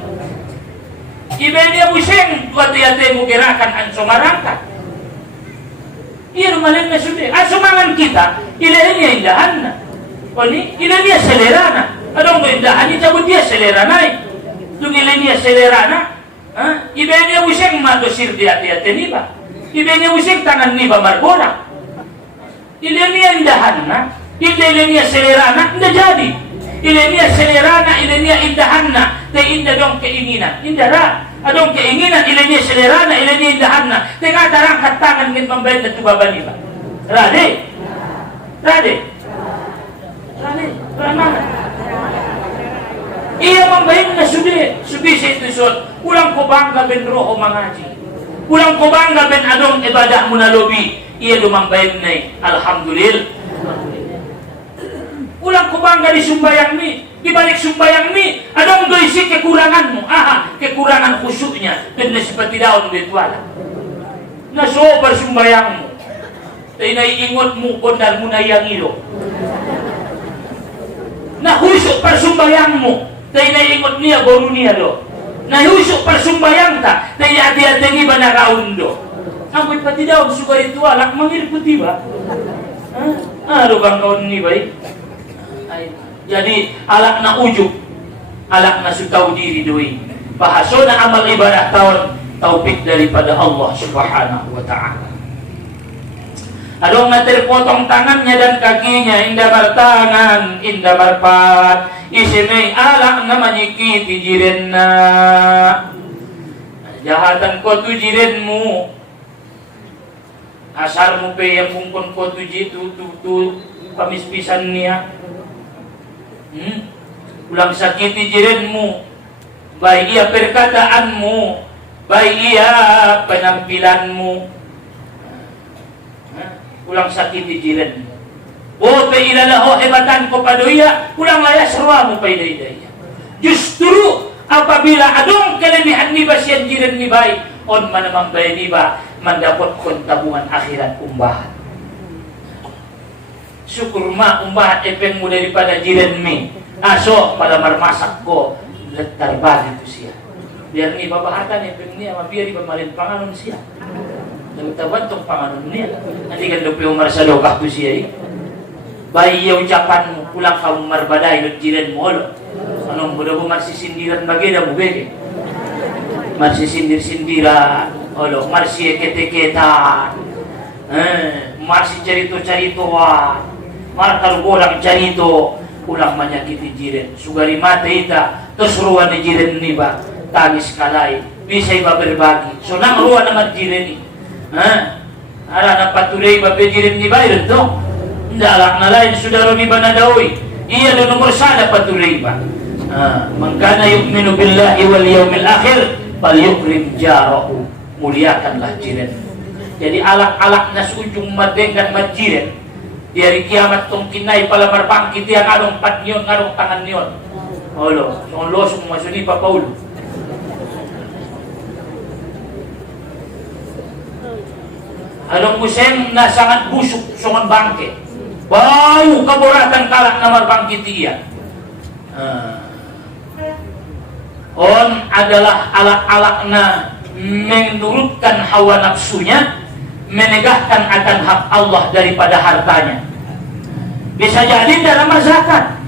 Iben niya mo siyang di ate-ate mo gerakan ang sumarangkat. Iyan umalin na sude. Sumangan kita, ilan niya indahan na. O ni, ilan niya selera na. Anong mo indahan? Itabot niya selera na eh. Yung ilan niya selera na. Iben niya mo siyang madosir di ate-ate niba. Iben niya mo siyang tangan niba marbola. Ilan niya indahan na. Ilan niya selera na. Hindi jadi. Ilan niya selera na. Ilan niya indahan na. Tay inda dong keinginan. Indara. Adong keinginan. Ilan niya selera na. Ilan niya indahan na. Tay nga darang katangan ngin mambayad na tubaba niba. Rade. Rade. Rade. Rade. Iya mambayad na subi. Subi sa itusod. Ulang ko bangga ben roho mangaji. Ulang ko bangga ben adong ibadah mo na lobi. Iya dumambayad na alhamdulillah. Ulang ko bangga di sumbayang ni. Dibalik sumbayang ni. Adong doisi kekurangan mo. Kekurangan khusyuknya. Ben na seperti daun betuala. naso persumbayangmu. Tay naiingot mo kondal mo na yang ilo. Nahusok persumbayang mo. Tay naiingot niya boru niya do. Nahusok persumbayang ta. Tay ati-ati iba na raun do. Amoy pati daw suga ritual ak mangirput ba? Ano bang kaon ni bay? Ay, jadi alak na ujub, alak na sutaw diri doi. Bahaso na amal ibadah tahun taufik daripada Allah Subhanahu wa taala. Adong na terpotong tangannya dan kakinya, indah bertangan, indah berpat, isimay alak na manyikiti jirenna. Jahatan ko tu jirenmu, asar mo pe yang kungkon ko tu jitu tu pamispisan niya. Ulang sakiti jirenmu, baik ia perkataanmu, baik ia penampilanmu. Ulang sakiti jiran. Oh, pe ilalaho hebatan ko padoya, ulang layas ruwa mo pa idaya. Justru apabila adong kelebihan ni ba siyan jiran ni bay, on manamang bay ni ba mendapat kon tabungan akhirat umbahan. Syukur ma umbahan epeng mo daripada jiran mi. Aso pada marmasak ko letar bali tu siya. Biar ni babahatan epeng ni ama biar ibamalin panganon siya. Nagtabantong panganon niya. Nanti kan lupi umar sa lokah tu siya. Bayi ya ucapan mo, pulang kamu marbaday, nagjiran mo lo. Anong muda mo marsisindiran bagay mo bege. Marsisindir-sindiran, olo, marsiekete-ketan, marsi carito-caritoan, martarugolang carito, pulang manyakiti jiran. Sugari mata ita, tos ruwan ni jiran ni ba, tangis kalay, bisa iba berbagi. So nang ruwan naman jiran ni. Ara na patuloy ba pejirin ni bayron to? Hindi alak na lain sudah rin ba na dawi? Iya do nomor sana patuloy ba? Man kana yu'minu billahi wal yawmil akhir falyukrim jarahu. Muliakanlah jiran. Jadi alak-alak na sujung madenggan majiran. Di hari kiamat tong kinay pala marbangkit yang anong patnyon, anong tangan nyon. Olo, so losong masuni pa Paulo. Anong musim na sangat busuk sungan bangke. Bau kaboratan kalak na marbangkit iya. On adalah alak-alak na menurutkan hawa nafsunya, menegahkan akan hak Allah daripada hartanya. Bisa jadi dalam zakat.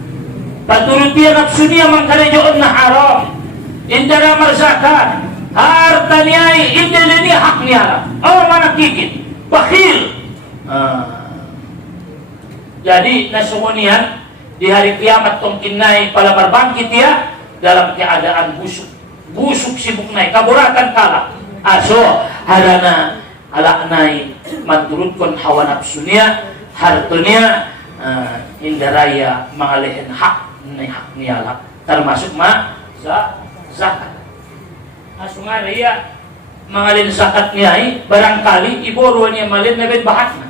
Paturut dia nafsu dia mangkarejoon na haram. Indara marzakat. Hartanya ini haknya. Oh mana kikit. Bakhil. Jadi nasungunian di hari kiamat tongkin naik pala berbangkit dia dalam keadaan busuk sibuk naik kaburatan kalah aso harana alak naik menurutkan hawa nafsunya hartonya indaraya mengalihin hak niala termasuk zakat asungan dia mangalin zakat niya barangkali iboro niya malin na bahat na.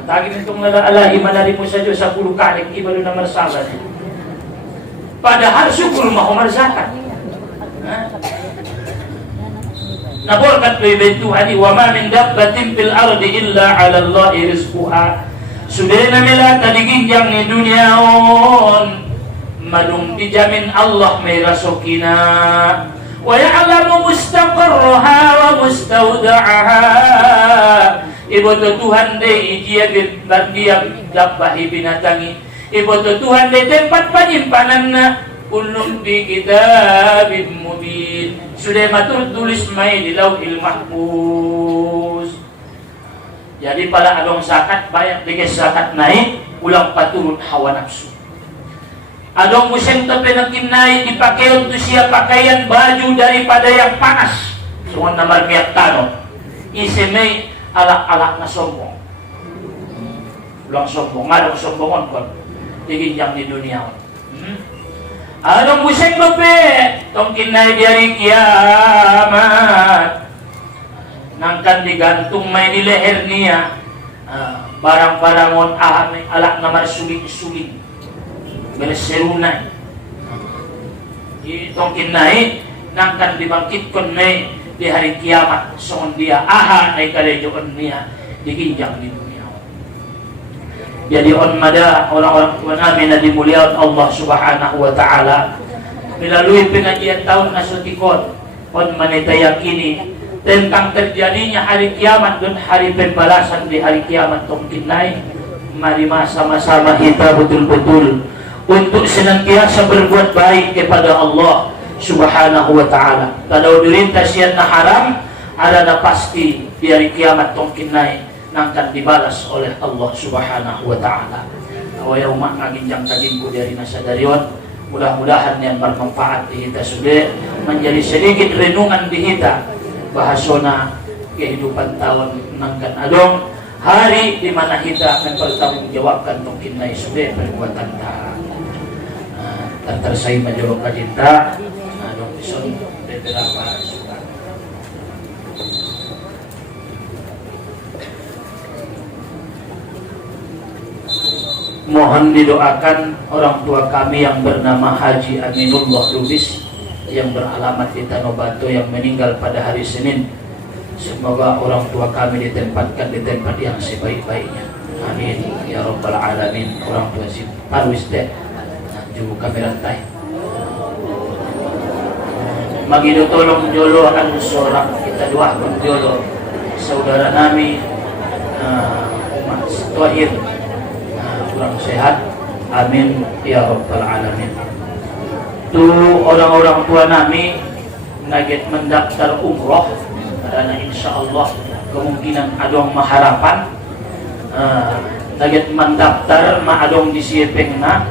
Ang tagin itong nalaala imanari mo sa Diyos sa pulukalik iba doon na marsala niya. Padahal syukur mahumar zakat. Naborkat may bentuhan wa ma min dabbatin fil ardi illa ala Allahi rizquha. Sudah na mila tadigin yang ni dunia on madung dijamin Allah may rasokina. Wa ya'lamu mustaqarraha wa mustawda'aha. Ibu Tuhan deh dia berdiam dapahi binatangi. Ibu Tuhan deh tempat penyimpananna ulum di kitabim mubin. Sudah matur tulis mai di Lauhil Mahfuz. Jadi pada adong zakat banyak dikes zakat naik ulang paturun hawa nafsu. Adong musim tapi nakin naik dipakai untuk siap pakaian baju daripada yang panas. Sungan namar miyak tano. Isimay alak-alak na sombong. Ulang sombong, adong sombongon kon. Diginjang di dunia. Adong musim tapi tongkin naik di hari kiamat. Nangkan digantung may di leher niya. Barang-barangon ahamay alak namar sulit-sulit. Berserunai. Itong kinai nangkan dibangkitkan may di hari kiamat songon dia aha naik kalejoon niya dikinjang di dunia. Jadi on mada orang-orang tua namin na dimuliakan Allah Subhanahu wa taala melalui pengajian tahun nasutikon on manita yakini tentang terjadinya hari kiamat dan hari pembalasan di hari kiamat tongkinai. Mari sama-sama kita betul-betul untuk senantiasa berbuat baik kepada Allah Subhanahu wa taala. Kalau dirintas yan na haram, ada na pasti di hari kiamat tongkinai nangkan dibalas oleh Allah Subhanahu wa taala. Awaya umat ngaginjang tagingku dari nasadarion, mudah-mudahan yang bermanfaat di kita sudah menjadi sedikit renungan di kita bahasona kehidupan tahun nangkan adong hari di mana kita mempertanggungjawabkan tongkinai sudah perbuatan ta. Tersai majorok kacinta adong ison beberapa suka. Mohon didoakan orang tua kami yang bernama Haji Aminullah Lubis yang beralamat di Tanobatu yang meninggal pada hari Senin. Semoga orang tua kami ditempatkan di tempat yang sebaik-baiknya. Amin ya rabbal alamin. Orang tua si Parwis deh juga kami rantai. Magido tolong jolo an sorak kita doakan jolo saudara nami Mas Tohir kurang sehat, amin ya rabbal alamin. Tu orang-orang tua nami naget mendaftar umroh karena insya Allah kemungkinan adong maharapan naget mendaftar ma adong disiepengna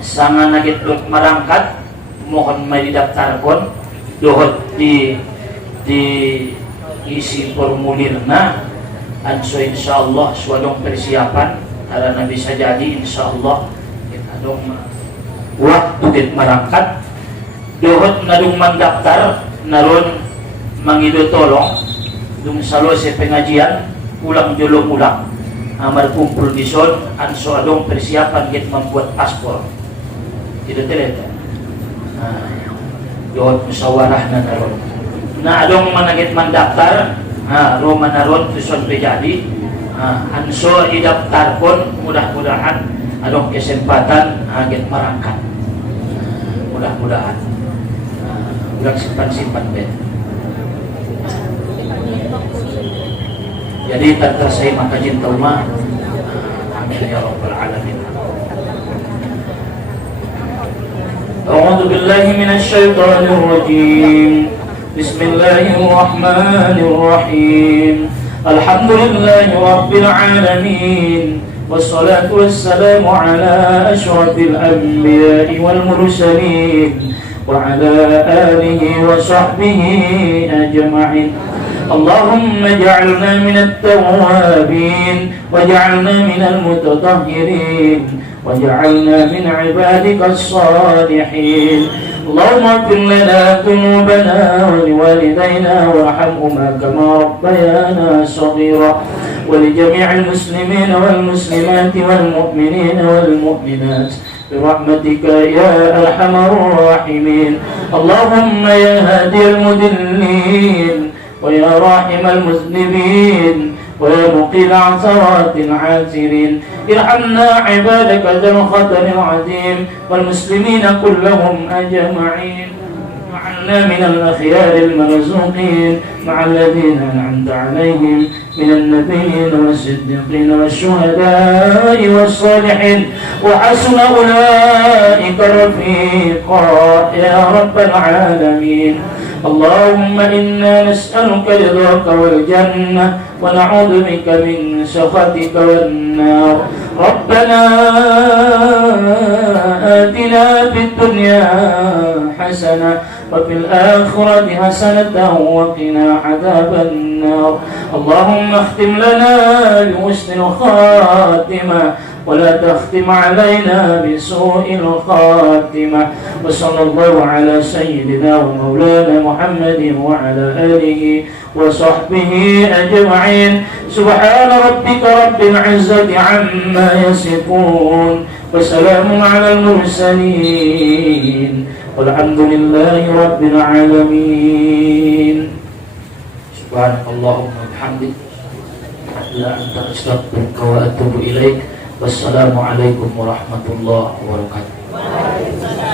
sanga naget dot marangkat mohon may didaftarkon dohot di isi formulirna anso insya Allah suadong persiapan karena bisa jadi insya Allah kita dong waktu kita merangkat dohot nadung mendaftar naron mangido tolong dung salose pengajian ulang jolo ulang amar kumpul di son anso adong persiapan kita membuat paspor itu teleto dohot musyawarah na naron na adong managit mendaftar Roma naron tuson pejadi anso idaftar pun mudah-mudahan adong kesempatan agak merangkat mudah-mudahan udah simpan-simpan ben jadi tertersai maka cinta umah amin ya rabbal alamin. A'udzu billahi minasy syaithanir rajim. Bismillahirrahmanirrahim. Alhamdulillahi Rabbil Alamin. Wassalatu wassalamu ala ashrafil anbiya'i wal mursalin wa ala alihi wa sahbihi ajma'in. Allahumma ja'alna minat tawwabin waj'alna minal mutatahhirin waj'alna min ibadikas salihin. اللهم اغفر لنا ذنوبنا ولوالدينا وارحمهما كما ربيانا صغيرا ولجميع المسلمين والمسلمات والمؤمنين والمؤمنات برحمتك يا ارحم الراحمين. اللهم يا هادي المضلين ويا راحم المذنبين ويا مقيل عثرات العاثرين ارحمنا عبادك ذا الخطر العظيم والمسلمين كلهم أجمعين. وجعلنا من الأخيار المرزوقين مع الذين أنعمت عليهم من النبيين والصديقين والشهداء والصالحين وحسن أولئك رفيقا يا رب العالمين. اللهم إنا نسألك رضاك والجنة ونعوذ بك من سخطك والنار. ربنا آتنا في الدنيا حسنة وفي الآخرة حسنة وقنا عذاب النار. اللهم اختم لنا بحسن الخاتمة ولا تختم علينا بسوء الخاتمة. وصلى الله على سيدنا ومولانا محمد وعلى آله وصحبه أجمعين. سبحان ربك رب العزة عما يصفون وسلام على المرسلين والحمد لله رب العالمين. Subhanakallahumma bihamdik la anta astaghfiruka wa atubu ilaik. Wassalamualaikum warahmatullahi wabarakatuh.